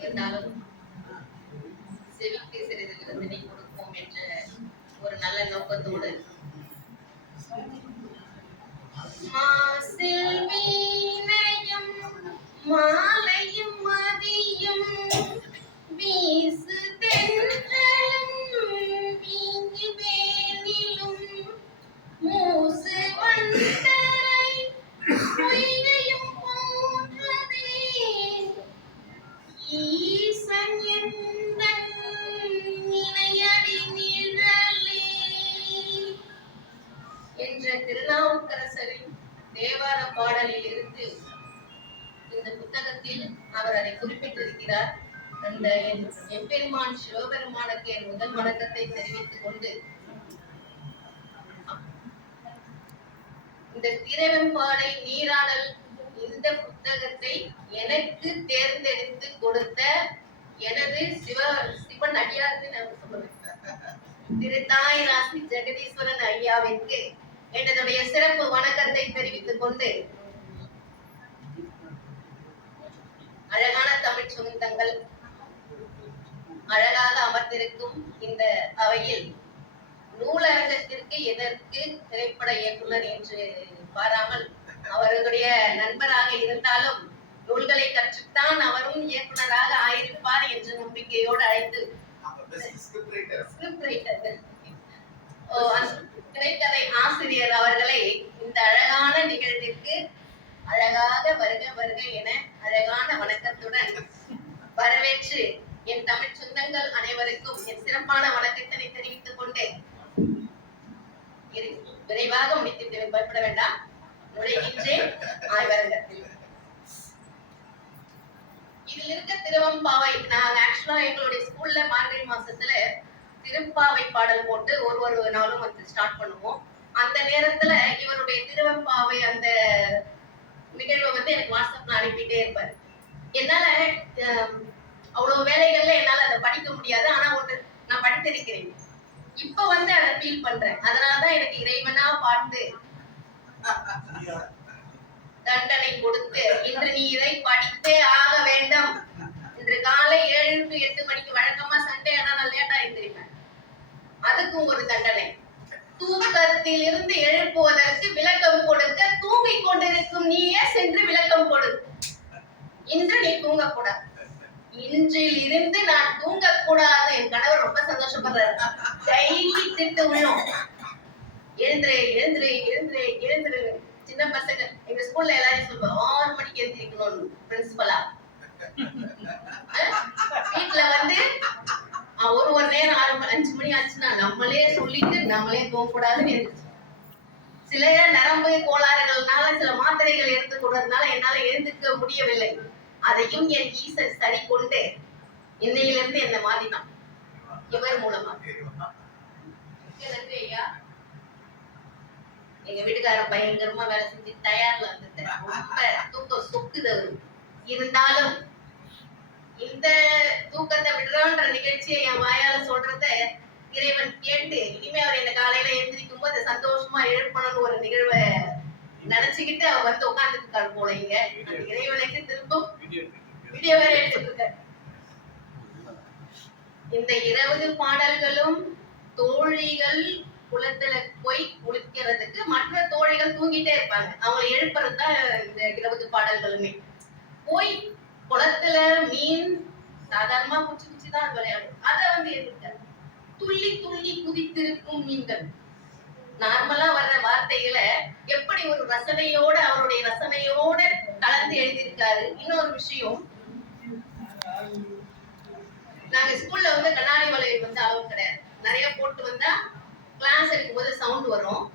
இருந்தாலும் செவிக்கு சிறிது விருந்தினை கொடுப்போம் என்ற ஒரு நல்ல நோக்கத்தோடு மாசில் வீணையும் மாலையும் மதியும் வீசு தென்றலும் வீங்கி வேனிலும் மூசு வந்தரை பொய்கையும் போன்றதே ஈசன் எந்தன் இணையடி நிழலே என்ற திருநாவுக்கரசரின் தேவார பாடலில் இருந்து இந்த புத்தகத்தில் அவர் அதை குறிப்பிட்டிருக்கிறார். அந்த எம்பெருமான் சிவபெருமானுக்கு என் முதல் வணக்கத்தை தெரிவித்துக் கொண்டு இந்த திரவெம்பாடை நீராடல் இந்த புத்தகத்தை எனக்கு தேர்ந்தெடுத்து கொடுத்த எனது சிவன் அடியாருக்கு நான் சொல்லுவேன் திரு தாய்ராசி ஜெகதீஸ்வரன் ஐயாவிற்கு என்னுடைய சிறப்பு வணக்கத்தை தெரிவித்துக் கொண்டு அழகான தமிழ் சொந்தங்கள் அழகாக அமர்ந்திருக்கும் இந்த அவையில் நூலகத்திற்கு எதற்கு திரைப்பட இயக்குனர் என்று பாராமல் அவர்களுடைய நண்பராக இருந்தாலும் நூல்களை கற்றுத்தான் அவரும் இயக்குனராக ஆயிருப்பார் என்ற நம்பிக்கையோடு அழைத்து திரைக்கதை ஆசிரியர் அவர்களை இந்த அழகான நிகழ்விற்கு அழகாக வருக வருக என அழகான வணக்கத்துடன் வரவேற்று என் தமிழ் சொந்தங்கள் அனைவருக்கும் என் சிறப்பான வணக்கத்தினை தெரிவித்துக் கொண்டு விரைவாக முடித்து பயப்பட வேண்டாம். நுழைகின்றேன் ஆய்வரங்கத்தில். இதில் இருக்க திருவம்பாவை நாங்க ஆக்சுவலா எங்களுடைய ஸ்கூல்ல மார்கழி மாசத்துல திருப்பாவை பாடல் போட்டு ஒரு நாளும் வந்து ஸ்டார்ட் பண்ணுவோம். அந்த நேரத்துல இவருடைய திருவம்பாவை அந்த நிகழ்வை வந்து எனக்கு வாட்ஸ்அப்ல அனுப்பிட்டே இருப்பாரு. என்னால அவ்வளவு வேலைகள்ல என்னால அதை படிக்க முடியாது. ஆனா ஒன்று நான் படித்திருக்கிறேன். இப்ப வந்து அதை ஃபீல் பண்றேன். அதனாலதான் எனக்கு இறைவனா பார்த்து தண்டனை கொடுத்து இன்று நீ இதை படித்தே ஆக வேண்டும். இன்று காலை 7 to 8 மணிக்கு வழக்கமா சண்டே ஆனா நான் லேட்டா எழுந்திருப்பேன். அதுக்கும் ஒரு தண்டனை. தூக்கத்தில் இருந்து எழுப்புவதற்கு விளக்கம் கொடுக்க தூங்கிக் கொண்டிருக்கும் நீயே சென்று விளக்கம் கொடு. இன்று நீ தூங்கக்கூடாது. இன்றில் இருந்து நான் தூங்கக்கூடாது. என் கணவர் ரொம்ப சந்தோஷப்படுறாரு. டெய்லி திட்டு உள்ளோம். எழுந்துரு எழுந்துரு எழுந்துரு எழுந்துரு. சின்ன பசங்க எங்க ஸ்கூல்ல எல்லாரும் சொல்லுவோம் 6 மணிக்கு எழுந்திருக்கணும்னு பிரின்சிபலா. வீட்டுல வந்து ஒரு நேரம் 5 மணி ஆச்சுன்னா நம்மளே சொல்லிட்டு நம்மளே தூங்கக்கூடாதுன்னு எழுந்துச்சு. சில நரம்பு கோளாறுகள்னால சில மாத்திரைகள் எடுத்துக்கொண்டதுனால என்னால எழுந்துக்க முடியவில்லை. அதையும் என் ஈசர் சரி கொண்டு இன்னையிலிருந்து என்ன மாறினான் இவர் மூலமா. நன்றி ஐயா. எங்க வீட்டுக்கார பயங்கரமா வேலை செஞ்சு தயார்ல வந்துட்டேன். ரொம்ப தூக்கம் சொக்குது. இருந்தாலும் இந்த தூக்கத்தை விடுறோன்ற நிகழ்ச்சியை என் வாயால சொல்றத இறைவன் கேட்டு இனிமே அவர் என்ன காலையில எழுந்திருக்கும் போது சந்தோஷமா எழுப்பணும்னு ஒரு நிகழ்வை நினைச்சுக்கிட்டு அவர் வந்து உட்கார்ந்துருக்காரு போல. இங்க இறைவனுக்கு திரும்பவும் வீடியோ வேற எடுத்துட்டு இந்த 20 பாடல்களும் தோழிகள் குளத்துல போய் குளிக்கிறதுக்கு மற்ற தோழிகள் தூங்கிட்டே இருப்பாங்க. அவங்களை எழுப்புறதுதான் இந்த 20 பாடல்களுமே. போய் குளத்துல மீன் சாதாரணமா குச்சிதான் விளையாடும். அதை வந்து எதிர்க்க துள்ளி துள்ளி குதித்திருக்கும் மீன்கள் நார்மலா வர்ற வார்த்தைகளை எப்படி ஒரு ரசனையோட அவருடைய ரசனையோட கலந்து எழுதியிருக்காரு. இன்னொரு விஷயம், நாங்க ஸ்கூல்ல வந்து கண்ணாடி வளையல் வந்து அளவு கிடையாது. நிறைய போட்டு வந்தா கிளாஸ் எடுக்கும்போது சவுண்ட் வரும்.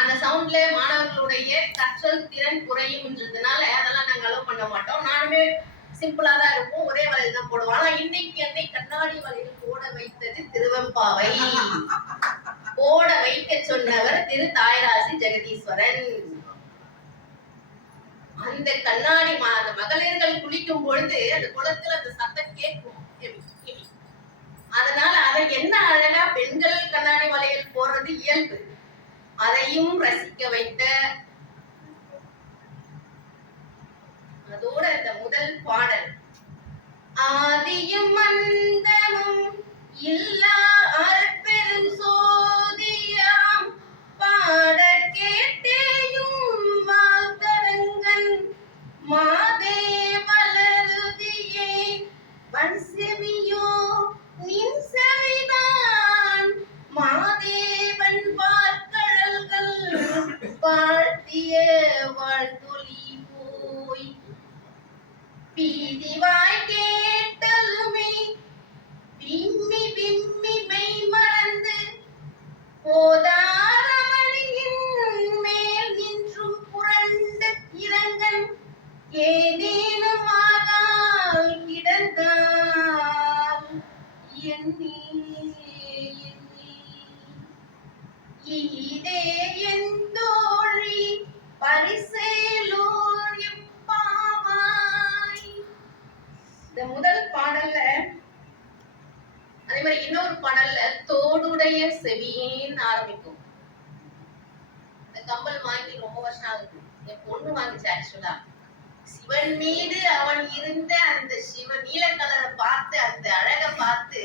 அந்த சவுண்ட்ல மாணவர்களுடைய கற்றல் திறன் குறையும்ன்றதுனால அதெல்லாம் நாங்க அளவு பண்ண மாட்டோம். நானுமே சிம்பிளா தான் இருக்கும். ஒரே வளையல் தான் போடுவோம். ஆனா இன்னைக்கு என்னை கண்ணாடி வளையல் போட வைத்தது திருவெம்பாவை. போட வைக்க சொன்னவர் திரு தாய்ராசி ஜெகதீஸ்வரன். அந்த கண்ணாடி அந்த மகளிர்கள் குளிக்கும் பொழுது அந்த குளத்துல அந்த சத்தம் கேட்கும். அதனால அதை என்ன அழகா பெண்கள் கண்ணாடி வளையல் போடுறது இயல்பு. அதையும் ரசிக்க வைத்த அதோட இந்த முதல் பாடல் ஆதியும் அந்தமும் இல்லா அற்பெரும் சோதியாம் பாடற் கேட்டேயும் வாழ்த்தரங்கன் மாதேவலருதியே வன்செவியோ நின் செவிதான் மாதேவன் பார்க்கடல்கள் வாழ்த்திய வாழ்த்தொலி போய் பீதிவாய் கேட்டலுமே விம்மி விம்மி மெய் மறந்து போதாரமணியின் மேல் நின்றும் புரண்டு இரங்கன் ஏதேனும் ஆகால் கிடந்தால் எண்ணி ஈதே என் தோழி பரிசேலோர் எப்பாவாய். இந்த முதல் பாடல்ல அதே மாதிரி இன்னொரு பாடல்ல தோடுடைய செவியேன்னு ஆரம்பிக்கும். இந்த கம்பல் வாங்கி ரொம்ப வருஷம் ஆகுது. என் பொண்ணு வாங்கிச்சு ஆக்சுவலா. சிவன் மீது அவன் இருந்த அந்த நீல கலரை பார்த்து அந்த அழகை பார்த்து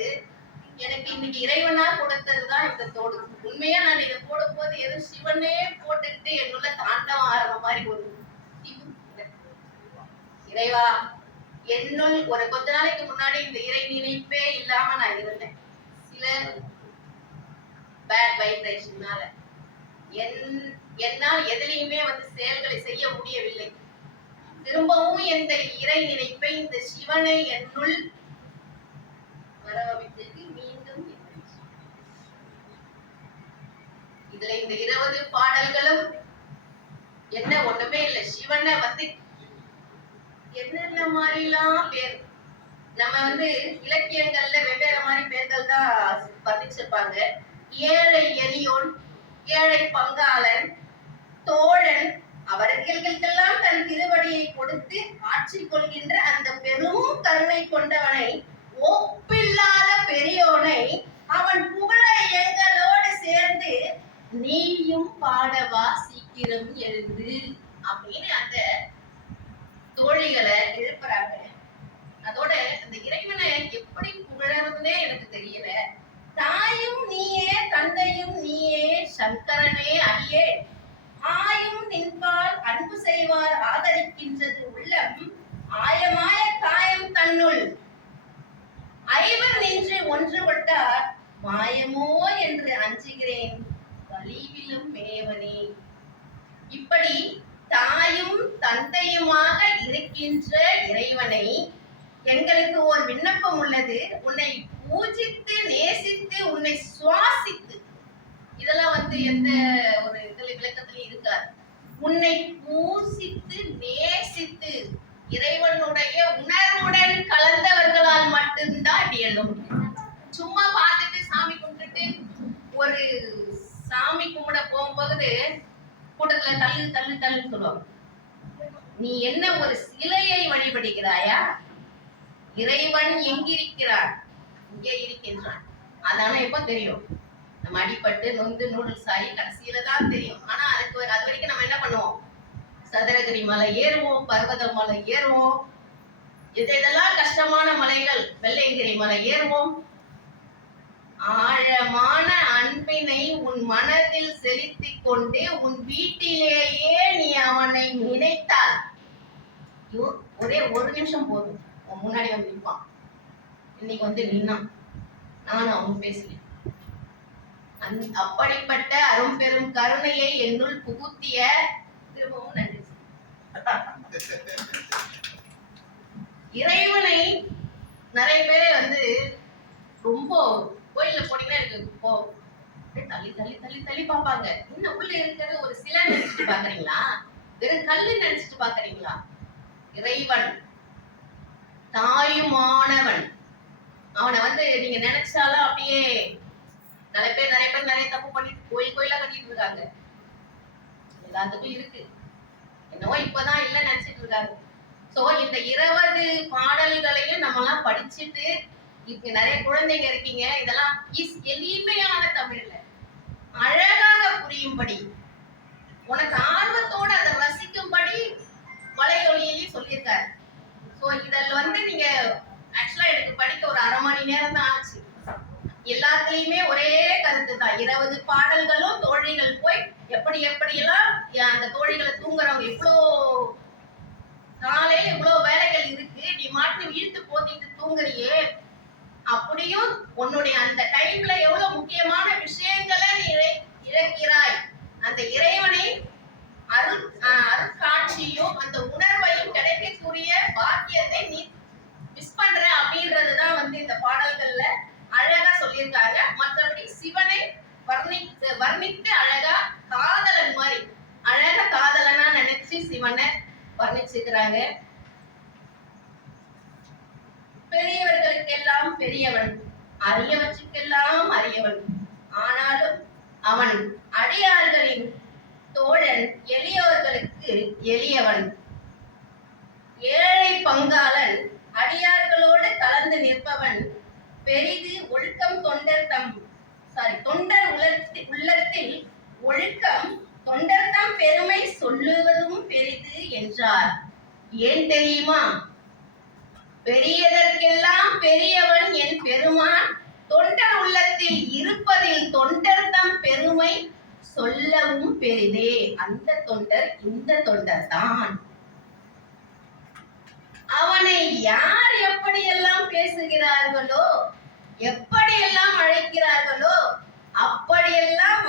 எனக்கு இன்னைக்கு இறைவனா கொடுத்ததுதான் இந்த தோடு. உண்மையா நான் இதை போடும் போது எதுவும் சிவனே போட்டுக்கிட்டு என்னுள்ள தாண்டவம் ஆடுற மாதிரி ஒரு இறைவா என்னுள் ஒரு கொஞ்ச நாளைக்கு முன்னாடி இந்த இறை நினைப்பே இல்லாம நான் இருந்தேன். சில பேட் வைப்ரேஷனால என்னால் எதிலையுமே செயல்களை செய்ய முடியவில்லை. திரும்பவும் இந்த இறை நினைப்பை இந்த சிவனை என்னுள் வரவழைத்து மீண்டும் இதுல இந்த 20 பாடல்களும் என்ன ஒண்ணுமே இல்லை. சிவனை என்னென்ன மாதிரிலாம் பேர் நம்ம இலக்கியங்கள்ல வெவ்வேறு மாதிரி பேர்கள் தான் பதிச்சிருப்பாங்க. ஏழை எளியோன், ஏழை பங்காளன், தோழன், அவர்களுக்கெல்லாம் தன் திருவடியை கொடுத்து ஆட்சி கொள்கின்ற அந்த பெரும் கருணை கொண்டவனை, ஒப்பில்லாத பெரியோனை, அவன் புகழ எங்களோடு சேர்ந்து நீயும் பாடவா சீக்கிரம் எழுந்து அப்படின்னு அந்த தோழிகளை எழுப்புறாங்க. அதோட அந்த இறைவனை எப்படி புகழறதுன்னே எனக்கு தெரியல. தாயும் நீயே தந்தையும் நீயே சங்கரனே அடியே ஆயும் நின்பால் அன்பு செய்வார் ஆதரிக்கின்றது உள்ளம் ஆயமாய காயம் தன்னுள் ஐவர் நின்று ஒன்றுபட்டார் மாயமோ என்று அஞ்சுகிறேன் வலிவிலும் மேவனே. இப்படி தாயும் தந்தையுமாக இருக்கின்ற இறைவனை எங்களுக்கு ஒரு விண்ணப்பம் உள்ளது. உன்னை பூஜித்து நேசித்து உன்னை சுவாசித்து, இதெல்லாம் எந்த ஒரு விளக்கத்திலையும் இருக்காது. உன்னை பூசித்து நேசித்து இறைவனுடைய உணர்வுடன் கலந்தவர்களால் மட்டும்தான் இப்படி எழுத முடியும். சும்மா பார்த்துட்டு சாமி கும்பிட்டுட்டு ஒரு சாமி கும்பிட போகும்போது கூட்டத்துல தள்ளு தள்ளு தள்ளுன்னு சொல்லுவாங்க. நீ என்ன ஒரு சிலையை வழிபடுகிறாயா? இறைவன் எங்கிருக்கிறார்? இங்கே இருக்கின்றான். அதான எப்ப தெரியும்? நம்ம அடிபட்டு நொந்து நூடுல்ஸ் ஆகி கடைசியில தான் தெரியும். ஆனா அது வரைக்கும் நம்ம என்ன பண்ணுவோம்? சதுரகிரி மலை ஏறுவோம், பர்வத மலை ஏறுவோம், இதெல்லாம் கஷ்டமான மலைகள். வெள்ளையங்கிரி மலை ஏறுவோம். ஆழமான அன்பினை உன் மனதில் செலுத்திக் கொண்டு உன் வீட்டிலேயே நீ அவனை நினைத்தால் ஒரே ஒரு நிமிஷம் போதும், உன் முன்னாடி நிற்பான். இன்னைக்கு நின்னான், நானும் அவன் பேசுறேன். அப்படிப்பட்ட அரும்பெரும் கருணையை என்னுள் புகுத்திய திரும்பவும் நன்றி. இறைவனை நிறைய பேரே ரொம்ப கோயில்ல போனீங்கன்னா எனக்கு தள்ளி தள்ளி தள்ளி தள்ளி பார்ப்பாங்க. இன்னும் உள்ள இருக்கிறது ஒரு சிலை நினைச்சிட்டு பாக்குறீங்களா? வெறும் கல்லு நினைச்சிட்டு பாக்குறீங்களா? இறைவன் தாயுமானவன். அவனை நீங்க நினைச்சாலும் அப்படியே நிறைய பேர் நிறைய தப்பு பண்ணிட்டு கோயிலா கட்டிட்டு இருக்காங்க. எல்லாத்துக்கும் இருக்கு, என்னவோ இப்பதான் இல்ல நினைச்சிட்டு இருக்காங்க. சோ இந்த 20 பாடல்களையும் நம்ம எல்லாம் படிச்சுட்டு, இப்ப நிறைய குழந்தைங்க இருக்கீங்க, இதெல்லாம் எளிமையான தமிழ்ல அழகாக புரியும்படி, உனக்கு ஆர்வத்தோட அதை ரசிக்கும்படி வலையொலியிலையும் சொல்லியிருக்காரு. சோ இதில் நீங்க ஆக்சுவலா எனக்கு பாடல்களும் தோழிகள் போய் எப்படியெல்லாம் அந்த தோழிகளை தூங்குறவங்க இவ்வளோ காலையில இவ்வளவு வேலைகள் இருக்கு, நீ மாட்டு இழுத்து போத்திட்டு தூங்குறியே, அப்படியும் உன்னுடைய அந்த டைம்ல எவ்வளவு முக்கியமான விஷயங்களை நீ இழக்கிறாய். அந்த இறைவனை அருட்காட்சியும் அந்த உணர்வையும் கிடைக்கக்கூடிய பாக்கியத்தை நீ மிஸ் பண்ற அப்படின்றதுதான் இந்த பாடல்கள்ல அழகா சொல்லியிருக்காங்க. மற்றபடி சிவனை வர்ணித்து அழகா காதலன் மாதிரி அழகா காதலனா நினைச்சு சிவனை வர்ணிச்சுக்கிறாங்க. பெரியவர்களுக்கெல்லாம் பெரியவன், அரியவற்றுக்கெல்லாம் அரியவன், ஆனாலும் அவன் அடியார்களின் தோழன், எளியவர்களுக்கு எளியவன். ஏழை பங்காளன், அடியார்களோடு கலந்து நிற்பவன், பெரிது ஒழுக்கம் தொண்டர் உள்ளத்தில் ஒழுக்கம் தொண்டர் தம் பெருமை சொல்லுவதும் பெரிது என்றார். ஏன் தெரியுமா? பெரியதற்கெல்லாம் பெரியவன் என் பெருமான் தொண்டர் உள்ளத்தில் இருப்பதில் தொண்டர் தம் பெருமை சொல்லவும் பெரிதே. அந்த தொண்டர் இந்த தொண்டர் தான். அவனை யார் எப்படியெல்லாம் பேசுகிறார்களோ, எப்படியெல்லாம் அழைக்கிறார்களோ, அப்படியெல்லாம்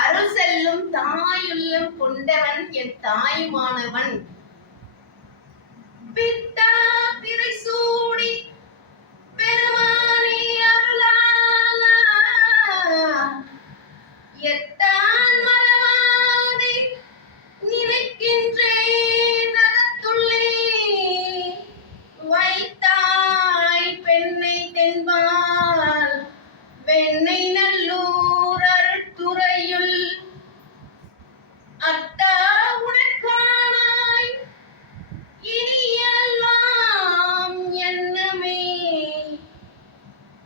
அருள் செல்லும் தாயுள்ளம் கொண்டவன் என் தாயுமானவன். பித்தா பிறை சூடி பெருமானே அருளாளா, எத்தான் மறவாதே நினைக்கின்றேன் அகத்துள்ளே, வைத்தாய் பெண்ணை தென்பால் வெண்ணை நல்லூர் அருட்துறையுள், அத்தா உனக்கானாய் இனியெல்லாம் என்னமே.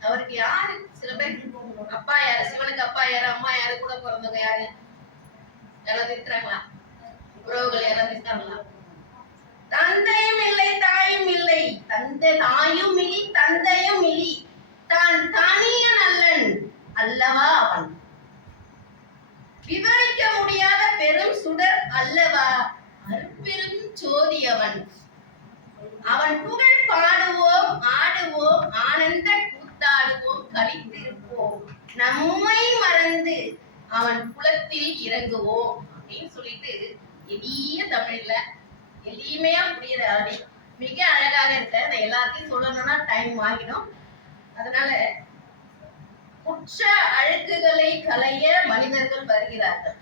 அவருக்கு யாரு? சில பேர் அப்பா யாரு, சிவனுக்கு அப்பா யாரு, அம்மா யாரு, கூட பிறந்தவங்க யாரு, யாராவது இருக்கிறாங்களா? உறவுகள் யாராவது இருக்காங்களா? தந்தையும் இல்லை தாயும் இல்லை, தாயும் இலி தந்தையும் இலி, தான் தனிய நல்லன் அல்லவா அவன். விவரிக்க முடியாத பெரும் சுடர் அல்லவா அருட்பெரும் ஜோதி அவன். அவன் புகழ் பாடுவோம், ஆடுவோம், ஆனந்த கூத்தாடுவோம், கழித்திருப்போம், நம்மை மறந்து அவன் குலத்தில் இறங்குவோம் அப்படின்னு சொல்லிட்டு எளிய தமிழ்ல எளிமையா புரியுற மிக அழகாக இருக்க. அதை எல்லாத்தையும் சொல்லணும்னா டைம் ஆகிடும். அதனால குற்ற அழுக்குகளை களைய மனிதர்கள் வருகிறார்கள்.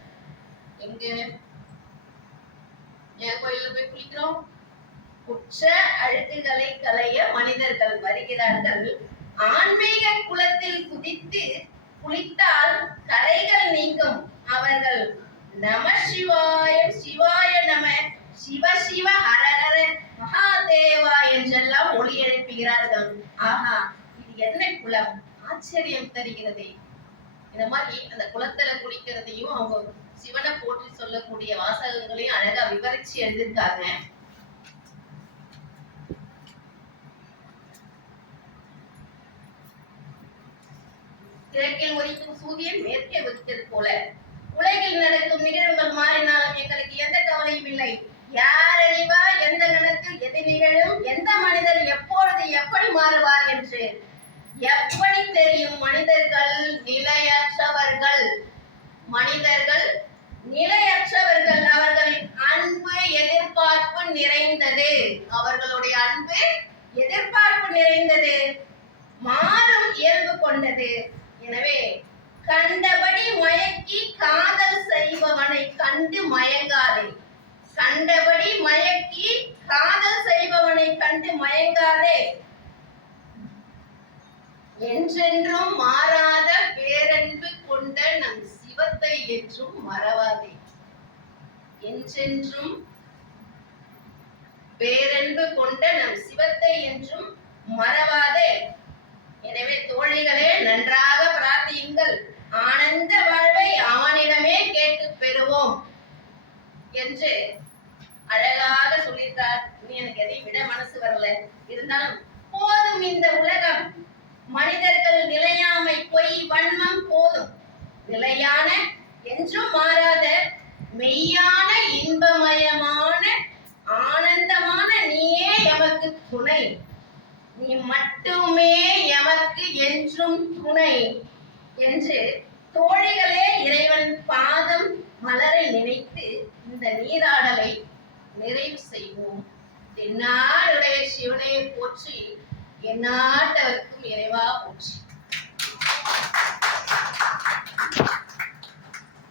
எங்க என் கோயில்ல போய் குளிக்கிறோம். குற்ற அழுக்குகளை களைய மனிதர்கள் வருகிறார்கள். ஆன்மீக குலத்தில் குதித்து குளித்தால் கரைகள் நீங்கும். அவர்கள் நம சிவாய சிவாய நம, சிவ சிவ ஹர ஹர மகாதேவா என்றெல்லாம் ஒளி எழுப்புகிறார்கள். ஆஹா, இது என்ன குலம்? ஆச்சரியம் தருகிறது. இந்த மாதிரி அந்த குளத்துல குளிக்கிறதையும் அவங்க சிவனை போற்றி சொல்லக்கூடிய வாசகங்களையும் அழகா விவரிச்சு எழுதிருக்காங்க. கிழக்கில் உதிக்கும் சூரியன் மேற்கே உதித்தது போல உலகில் நடக்கும் நிகழ்வுகள் மாறினாலும் எங்களுக்கு எந்த கவலையும் இல்லை. யார் அறிவா எந்த கணத்தில் எது நிகழும், எந்த மனிதர் எப்பொழுது எப்படி மாறுவார் என்று எப்படி தெரியும்? மனிதர்கள் நிலையற்றவர்கள், மனிதர்கள் நிலையற்றவர்கள். அவர்களின் அன்பு எதிர்பார்ப்பு நிறைந்தது. அவர்களுடைய அன்பு எதிர்பார்ப்பு நிறைந்தது, மாறும் இயல்பு கொண்டது. எனவே கண்டபடி மயக்கி காதல் செய்பவனை கண்டு மயங்காதே. கண்டபடி மயக்கி காதல் செய்பவனை கண்டு மயங்காதே. என்றென்றும் மாறாத பேரன்பு கொண்ட நம் சிவத்தை என்றும் மறவாதே. என்றென்றும் பேரன்பு கொண்ட நம் சிவத்தை என்றும் மறவாதே. எனவே தோழிகளே, நன்றாக பிரார்த்தியுங்கள். ஆனந்த வாழ்வை அவனிடமே கேட்டு பெறுவோம் என்று அழகாக சொல்லியிருக்கார். எனக்கு எதையும் விட மனசு வரல. இருந்தாலும் போதும் இந்த உலகம், மனிதர்கள் நிலையாமை, பொய், வன்மம் போதும். நிலையான என்றும் மாறாத மெய்யான இன்பமயமான ஆனந்தமான நீயே எமக்கு துணை, நீ மட்டுமே எமக்கு என்றும் துணை என்று தோழிகளே இறைவன் பாதம் மலரை நினைத்து இந்த நீராடலை நிறைவு செய்வோம். தென்னாடுடைய சிவனை போற்றி, எந்நாட்டவர்க்கும் இறைவா போற்றி.